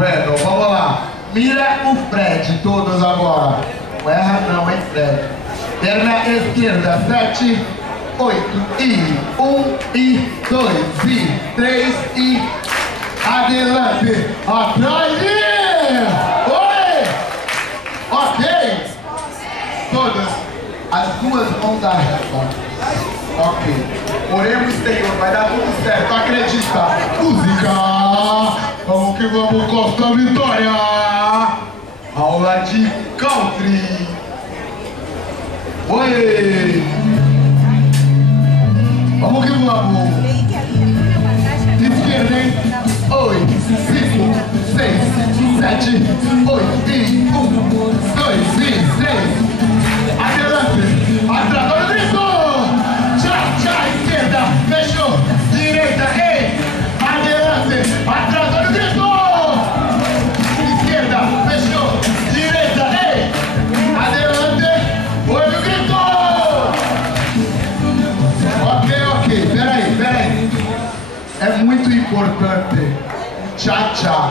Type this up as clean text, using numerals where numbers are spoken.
Bueno, vamos lá. Mira o Fred, todos agora. Não erra não, hein, Fred. Perna esquerda, 7, 8, e 1, e 2, e 3, e adelante, atrás, e... Oi! Ok! Todas as duas mãos da reta. Ok. Oremos, Senhor, vai dar tudo certo, acredita. Música! Vamos que vamos, Costa Vitória! Aula de country! Oi! Vamos que vamos! Esquerda, hein? 8, 5, 6, 7, 8, e 1, 2, e 3. Adelante! Atrás, olha o grito! Tchá, esquerda, fechou! Direita, ei! Adelante! Atrás, olha o grito! Esquerda, fechou! Direita, ei! Adelante! Olha o grito! Ok, peraí. É muito importante. Tchá.